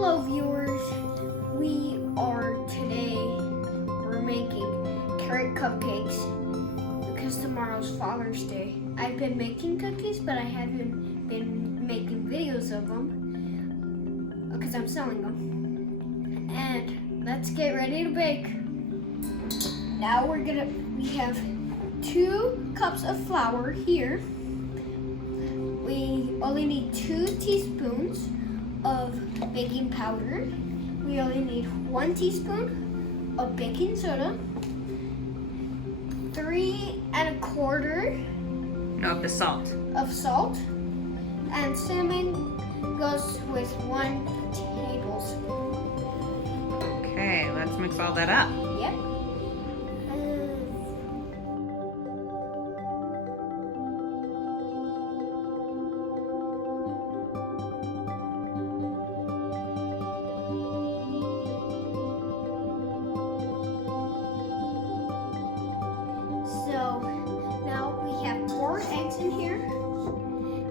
Hello viewers, we're making carrot cupcakes because tomorrow's Father's Day. I've been making cookies, but I haven't been making videos of them because I'm selling them. And let's get ready to bake. Now we have 2 cups of flour here. We only need 2 teaspoons of baking powder. We only need 1 teaspoon of baking soda, 3 1/4 of the salt. of salt, and cinnamon goes with 1 tablespoon. Okay, let's mix all that up. Yep. So now we have 4 eggs in here.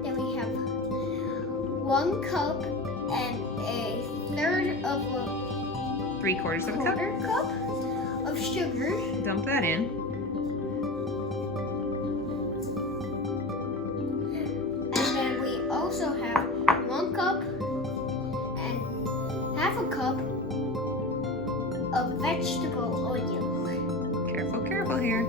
Then we have 1 cup and a third of a 3/4 of a cup. quarter cup of sugar. Dump that in. And then we also have 1 cup and half a cup of vegetable oil. Careful, careful here.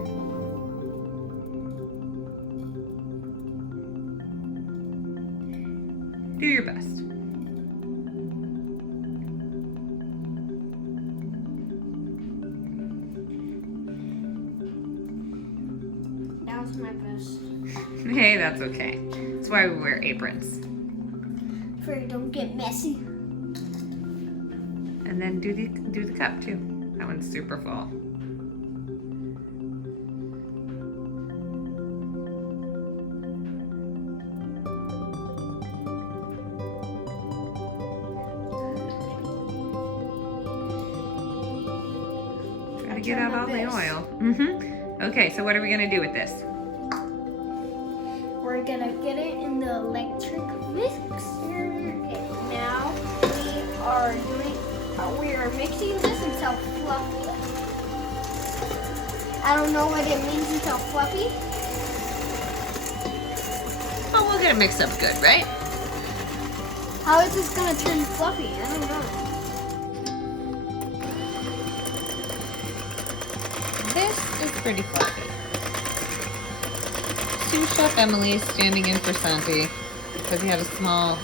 Do your best. That was my best. Hey, that's okay. That's why we wear aprons. For it don't get messy. And then do the cup too. That one's super full. Try to get out all the oil. Okay, so what are we gonna do with this? We're gonna get it in the electric mixer. Okay, now we are mixing this until fluffy. I don't know what it means until fluffy. Oh, we'll get it mixed up good, right? How is this gonna turn fluffy? I don't know. This is pretty fluffy. Sous Chef Emily is standing in for Santi because he had a small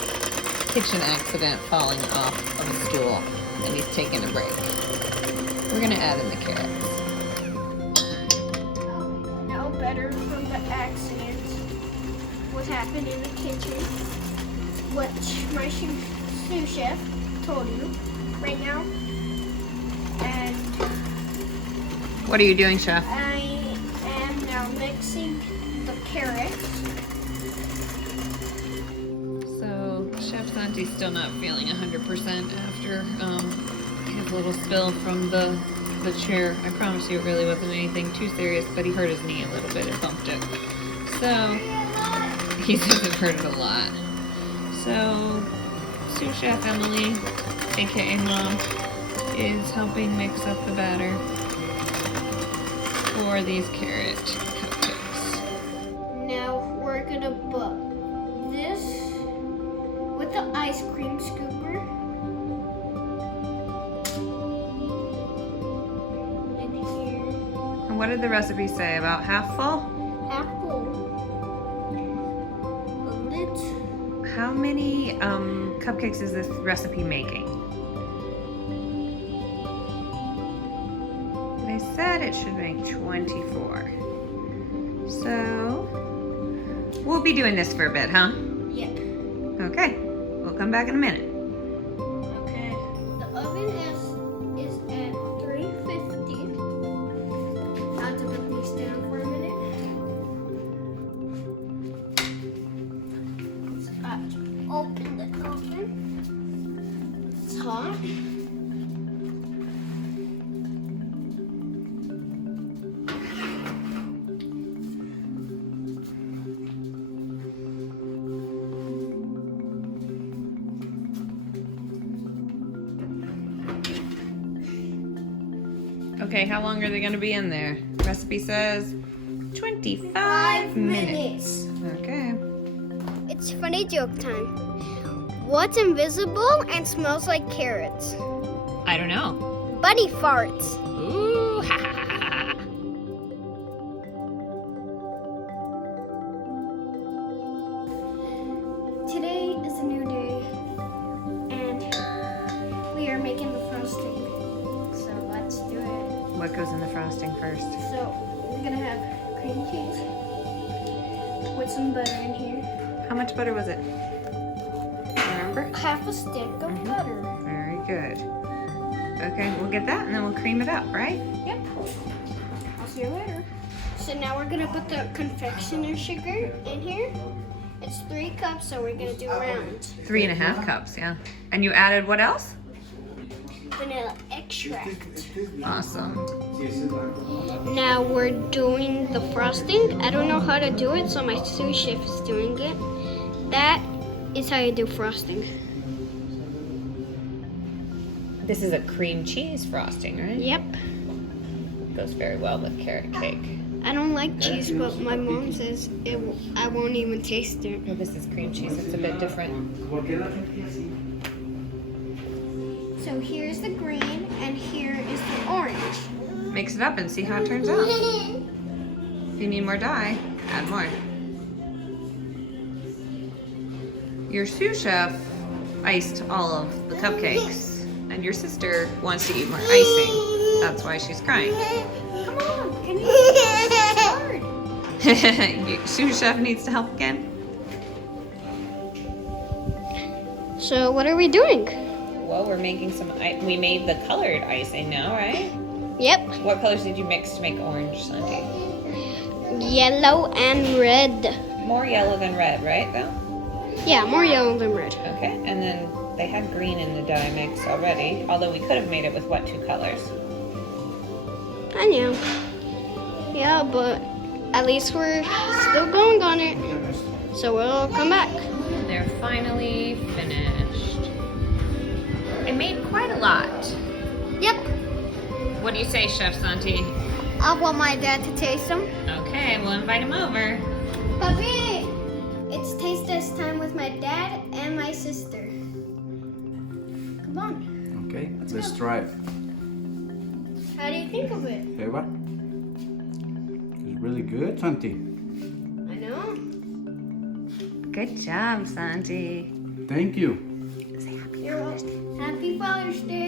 kitchen accident falling off of a stool and he's taking a break. We're gonna add in the carrots. Now better from the accident. What happened in the kitchen? Which my sous chef told you right now. And What are you doing, Chef? I am now mixing the carrots. So Chef Santi's still not feeling 100% after his little spill from the chair. I promise you it really wasn't anything too serious, but he hurt his knee a little bit and bumped it. So he says it hurt it a lot. So Sous Chef Emily, aka Mom, is helping mix up the batter for these carrot cupcakes. Now we're gonna put this with the ice cream scooper in here. And what did the recipe say? About half full? Half full. A lit. How many cupcakes is this recipe making? They said it should make 24. So, we'll be doing this for a bit, huh? Yep. Okay, we'll come back in a minute. Okay. The oven is at 350. Now to put these down for a minute. Let's open the oven. It's hot. Okay, how long are they gonna be in there? Recipe says 25 minutes. Okay. It's funny joke time. What's invisible and smells like carrots? I don't know. Bunny farts. Ooh, ha ha ha ha. Today is a new day, and we are making the frosting. So let's do it. What goes in the frosting first? So we're gonna have cream cheese with some butter in here. How much butter was it? Remember? Half a stick of butter. Very good. Okay, we'll get that and then we'll cream it up, right? Yep. I'll see you later. So now we're gonna put the confectioner sugar in here. It's 3 cups, so we're gonna do rounds. 3.5 cups, yeah. And you added what else? Vanilla extract. Awesome. Now we're doing the frosting. I don't know how to do it, so my sous chef is doing it. That is how you do frosting. This is a cream cheese frosting, right? Yep. Goes very well with carrot cake. I don't like cheese, but my mom says I won't even taste it. Well, this is cream cheese. It's a bit different. So here's the green, and here is the orange. Mix it up and see how it turns out. If you need more dye, add more. Your sous chef iced all of the cupcakes, and your sister wants to eat more icing. That's why she's crying. Come on, can you? It's hard. Your sous chef needs to help again. So what are we doing? Well, we're making we made the colored icing now, right? Yep. What colors did you mix to make orange, Santi? Yellow and red. More yellow than red, right, though? Yeah, more yellow than red. Okay, and then they had green in the dye mix already, although we could have made it with what, 2 colors? I know. Yeah, but at least we're still going on it. So we'll come back. They're finally finished. I made quite a lot. Yep. What do you say, Chef Santi? I want my dad to taste them. Okay, we'll invite him over. Papi! It's taste test time with my dad and my sister. Come on. Okay, let's try it. How do you think of it? Eva? It's really good, Santi. I know. Good job, Santi. Thank you. Say happy You're welcome. Happy Father's Day.